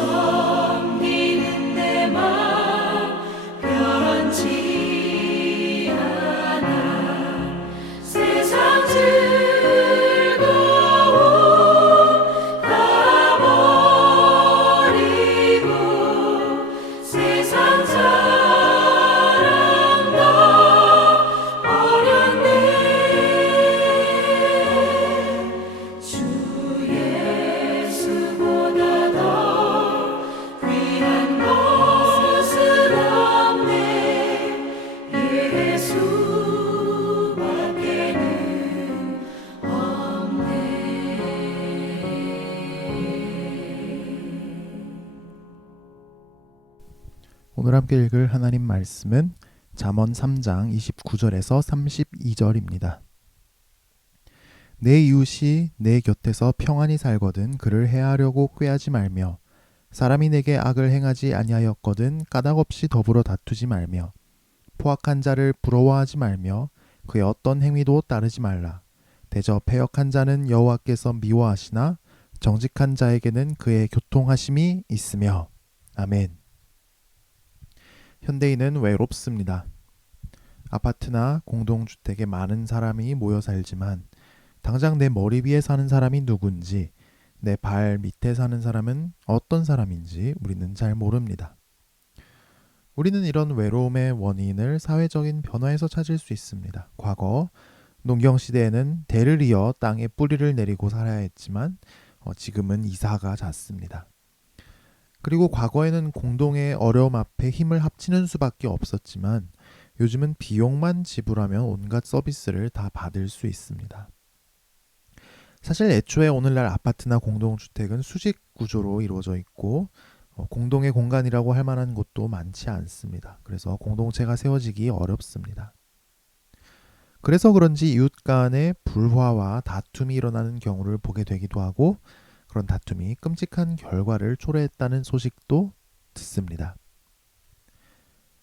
주 오늘 함께 읽을 하나님 말씀은 잠언 3장 29절에서 32절입니다. 내 이웃이 내 곁에서 평안히 살거든 그를 해하려고 꾀하지 말며 사람이 내게 악을 행하지 아니하였거든 까닭없이 더불어 다투지 말며 포악한 자를 부러워하지 말며 그의 어떤 행위도 따르지 말라. 대저 패역한 자는 여호와께서 미워하시나 정직한 자에게는 그의 교통하심이 있으며 아멘. 현대인은 외롭습니다. 아파트나 공동주택에 많은 사람이 모여 살지만 당장 내 머리 위에 사는 사람이 누군지 내 발 밑에 사는 사람은 어떤 사람인지 우리는 잘 모릅니다. 우리는 이런 외로움의 원인을 사회적인 변화에서 찾을 수 있습니다. 과거 농경 시대에는 대를 이어 땅에 뿌리를 내리고 살아야 했지만 어, 지금은 이사가 잦습니다. 그리고 과거에는 공동의 어려움 앞에 힘을 합치는 수밖에 없었지만 요즘은 비용만 지불하면 온갖 서비스를 다 받을 수 있습니다. 사실 애초에 오늘날 아파트나 공동주택은 수직 구조로 이루어져 있고 어, 공동의 공간이라고 할 만한 곳도 많지 않습니다. 그래서 공동체가 세워지기 어렵습니다. 그래서 그런지 이웃 간의 불화와 다툼이 일어나는 경우를 보게 되기도 하고 그런 다툼이 끔찍한 결과를 초래했다는 소식도 듣습니다.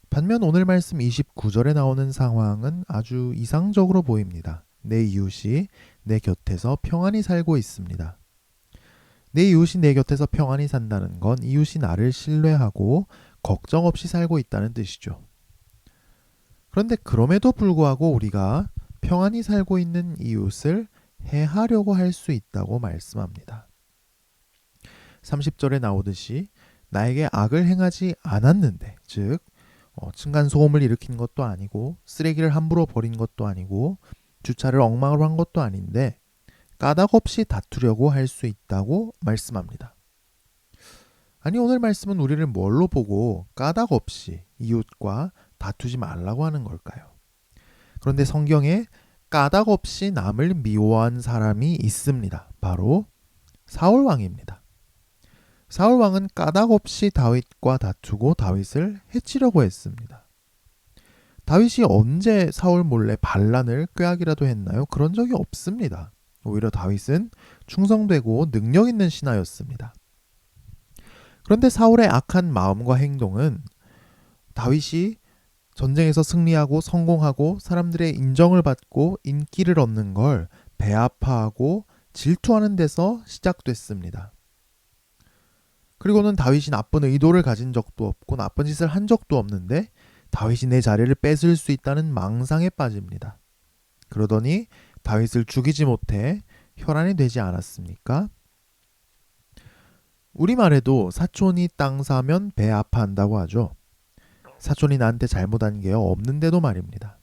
반면 오늘 말씀 29절에 나오는 상황은 아주 이상적으로 보입니다. 내 이웃이 내 곁에서 평안히 살고 있습니다. 내 이웃이 내 곁에서 평안히 산다는 건 이웃이 나를 신뢰하고 걱정 없이 살고 있다는 뜻이죠. 그런데 그럼에도 불구하고 우리가 평안히 살고 있는 이웃을 해하려고 할 수 있다고 말씀합니다. 30절에 나오듯이 나에게 악을 행하지 않았는데, 즉, 어, 층간소음을 일으킨 것도 아니고, 쓰레기를 함부로 버린 것도 아니고, 주차를 엉망으로 한 것도 아닌데, 까닭 없이 다투려고 할 수 있다고 말씀합니다. 아니, 오늘 말씀은 우리를 뭘로 보고 까닭 없이 이웃과 다투지 말라고 하는 걸까요? 그런데 성경에 까닭 없이 남을 미워한 사람이 있습니다. 바로 사울 왕입니다. 사울 왕은 까닭 없이 다윗과 다투고 다윗을 해치려고 했습니다. 다윗이 언제 사울 몰래 반란을 꾀하기라도 했나요? 그런 적이 없습니다. 오히려 다윗은 충성되고 능력 있는 신하였습니다. 그런데 사울의 악한 마음과 행동은 다윗이 전쟁에서 승리하고 성공하고 사람들의 인정을 받고 인기를 얻는 걸 배아파하고 질투하는 데서 시작됐습니다. 그리고는 다윗이 나쁜 의도를 가진 적도 없고 나쁜 짓을 한 적도 없는데 다윗이 내 자리를 뺏을 수 있다는 망상에 빠집니다. 그러더니 다윗을 죽이지 못해 혈안이 되지 않았습니까? 우리말에도 사촌이 땅 사면 배 아파한다고 하죠. 사촌이 나한테 잘못한 게 없는데도 말입니다.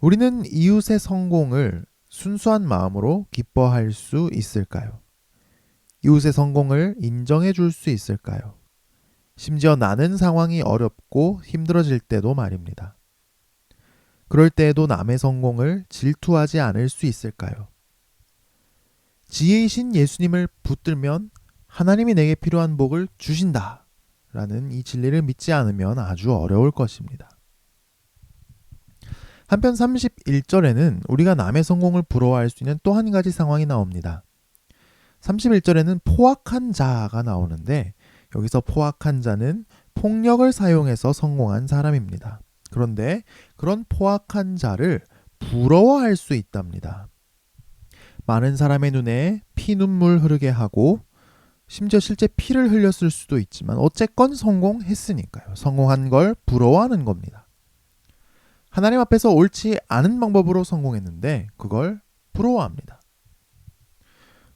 우리는 이웃의 성공을 순수한 마음으로 기뻐할 수 있을까요? 이웃의 성공을 인정해 줄 수 있을까요? 심지어 나는 상황이 어렵고 힘들어질 때도 말입니다. 그럴 때에도 남의 성공을 질투하지 않을 수 있을까요? 지혜이신 예수님을 붙들면 하나님이 내게 필요한 복을 주신다. 라는 이 진리를 믿지 않으면 아주 어려울 것입니다. 한편 31절에는 우리가 남의 성공을 부러워할 수 있는 또 한 가지 상황이 나옵니다. 31절에는 포악한 자가 나오는데 여기서 포악한 자는 폭력을 사용해서 성공한 사람입니다. 그런데 그런 포악한 자를 부러워할 수 있답니다. 많은 사람의 눈에 피눈물 흐르게 하고 심지어 실제 피를 흘렸을 수도 있지만 어쨌건 성공했으니까요. 성공한 걸 부러워하는 겁니다. 하나님 앞에서 옳지 않은 방법으로 성공했는데 그걸 부러워합니다.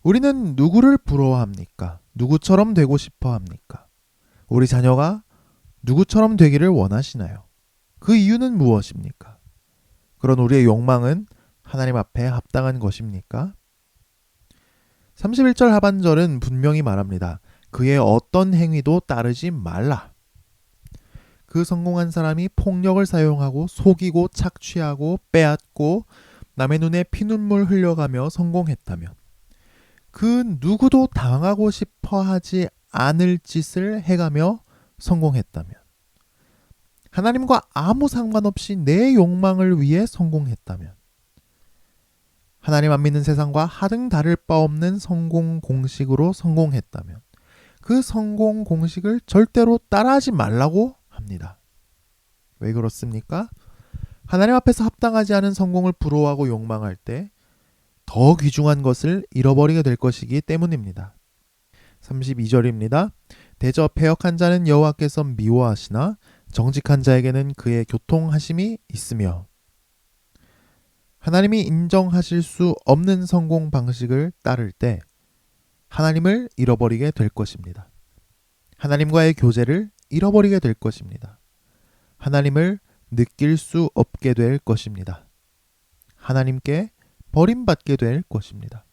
우리는 누구를 부러워합니까? 누구처럼 되고 싶어 합니까? 우리 자녀가 누구처럼 되기를 원하시나요? 그 이유는 무엇입니까? 그런 우리의 욕망은 하나님 앞에 합당한 것입니까? 31절 하반절은 분명히 말합니다. 그의 어떤 행위도 따르지 말라. 그 성공한 사람이 폭력을 사용하고 속이고 착취하고 빼앗고 남의 눈에 피눈물 흘려가며 성공했다면 그 누구도 당하고 싶어 하지 않을 짓을 해가며 성공했다면 하나님과 아무 상관없이 내 욕망을 위해 성공했다면 하나님 안 믿는 세상과 하등 다를 바 없는 성공 공식으로 성공했다면 그 성공 공식을 절대로 따라하지 말라고 합니다. 왜 그렇습니까? 하나님 앞에서 합당하지 않은 성공을 부러워하고 욕망할 때 더 귀중한 것을 잃어버리게 될 것이기 때문입니다. 32절입니다. 대저 패역한 자는 여호와께서 미워하시나 정직한 자에게는 그의 교통하심이 있으며 하나님이 인정하실 수 없는 성공 방식을 따를 때 하나님을 잃어버리게 될 것입니다. 하나님과의 교제를 잃어버리게 될 것입니다. 하나님을 느낄 수 없게 될 것입니다. 하나님께 버림받게 될 것입니다.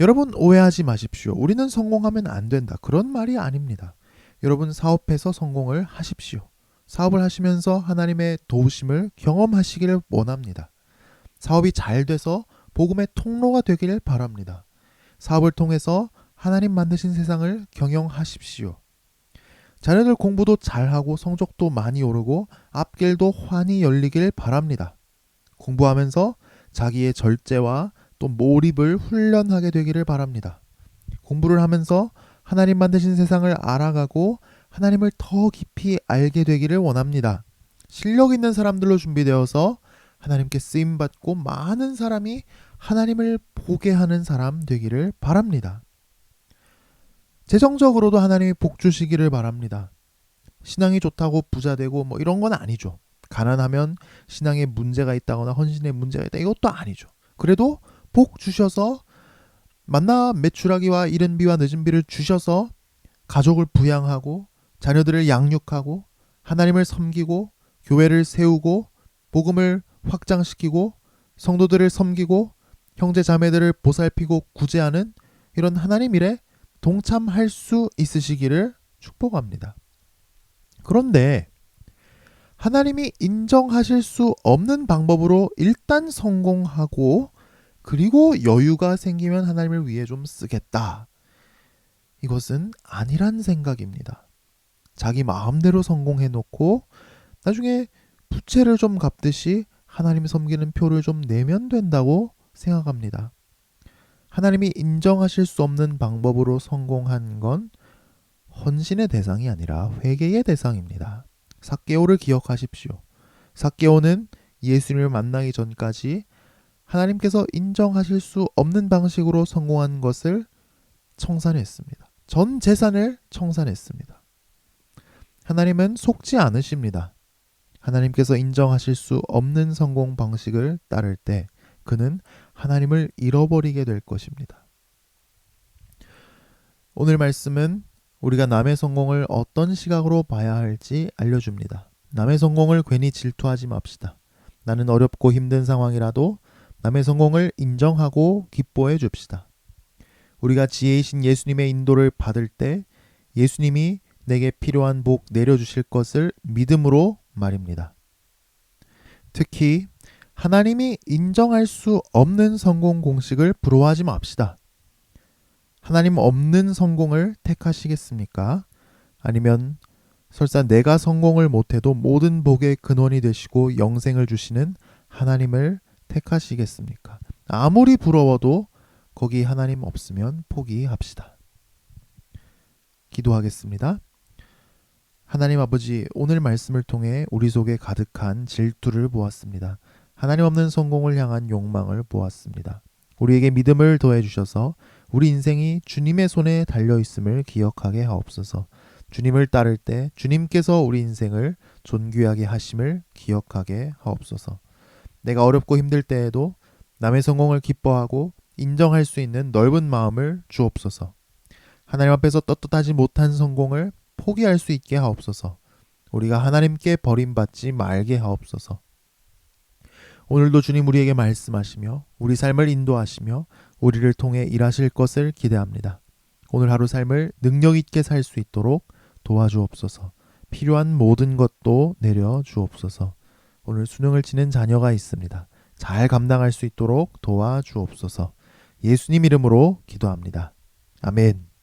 여러분 오해하지 마십시오. 우리는 성공하면 안 된다. 그런 말이 아닙니다. 여러분 사업해서 성공을 하십시오. 사업을 하시면서 하나님의 도우심을 경험하시기를 원합니다. 사업이 잘 돼서 복음의 통로가 되기를 바랍니다. 사업을 통해서 하나님 만드신 세상을 경영하십시오. 자녀들 공부도 잘하고 성적도 많이 오르고 앞길도 환히 열리길 바랍니다. 공부하면서 자기의 절제와 또 몰입을 훈련하게 되기를 바랍니다. 공부를 하면서 하나님 만드신 세상을 알아가고 하나님을 더 깊이 알게 되기를 원합니다. 실력 있는 사람들로 준비되어서 하나님께 쓰임 받고 많은 사람이 하나님을 보게 하는 사람 되기를 바랍니다. 재정적으로도 하나님이 복 주시기를 바랍니다. 신앙이 좋다고 부자 되고 뭐 이런 건 아니죠. 가난하면 신앙에 문제가 있다거나 헌신에 문제가 있다 이것도 아니죠. 그래도 복 주셔서 만나 매출하기와 이른 비와 늦은 비를 주셔서 가족을 부양하고 자녀들을 양육하고 하나님을 섬기고 교회를 세우고 복음을 확장시키고 성도들을 섬기고 형제 자매들을 보살피고 구제하는 이런 하나님 일에 동참할 수 있으시기를 축복합니다. 그런데 하나님이 인정하실 수 없는 방법으로 일단 성공하고 그리고 여유가 생기면 하나님을 위해 좀 쓰겠다. 이것은 아니란 생각입니다. 자기 마음대로 성공해 놓고 나중에 부채를 좀 갚듯이 하나님 섬기는 표를 좀 내면 된다고 생각합니다. 하나님이 인정하실 수 없는 방법으로 성공한 건 헌신의 대상이 아니라 회개의 대상입니다. 사개오를 기억하십시오. 사개오는 예수님을 만나기 전까지 하나님께서 인정하실 수 없는 방식으로 성공한 것을 청산했습니다. 전 재산을 청산했습니다. 하나님은 속지 않으십니다. 하나님께서 인정하실 수 없는 성공 방식을 따를 때 그는 하나님을 잃어버리게 될 것입니다. 오늘 말씀은 우리가 남의 성공을 어떤 시각으로 봐야 할지 알려줍니다. 남의 성공을 괜히 질투하지 맙시다. 나는 어렵고 힘든 상황이라도 남의 성공을 인정하고 기뻐해 줍시다. 우리가 지혜이신 예수님의 인도를 받을 때 예수님이 내게 필요한 복 내려주실 것을 믿음으로 말입니다. 특히 하나님이 인정할 수 없는 성공 공식을 부러워하지 맙시다. 하나님 없는 성공을 택하시겠습니까? 아니면 설사 내가 성공을 못해도 모든 복의 근원이 되시고 영생을 주시는 하나님을 택하시겠습니까? 아무리 부러워도 거기 하나님 없으면 포기합시다. 기도하겠습니다. 하나님 아버지, 오늘 말씀을 통해 우리 속에 가득한 질투를 보았습니다. 하나님 없는 성공을 향한 욕망을 보았습니다. 우리에게 믿음을 더해 주셔서 우리 인생이 주님의 손에 달려 있음을 기억하게 하옵소서. 주님을 따를 때 주님께서 우리 인생을 존귀하게 하심을 기억하게 하옵소서. 내가 어렵고 힘들 때에도 남의 성공을 기뻐하고 인정할 수 있는 넓은 마음을 주옵소서. 하나님 앞에서 떳떳하지 못한 성공을 포기할 수 있게 하옵소서. 우리가 하나님께 버림받지 말게 하옵소서. 오늘도 주님 우리에게 말씀하시며 우리 삶을 인도하시며 우리를 통해 일하실 것을 기대합니다. 오늘 하루 삶을 능력 있게 살 수 있도록 도와주옵소서. 필요한 모든 것도 내려 주옵소서. 오늘 수능을 치는 자녀가 있습니다. 잘 감당할 수 있도록 도와주옵소서. 예수님 이름으로 기도합니다. 아멘.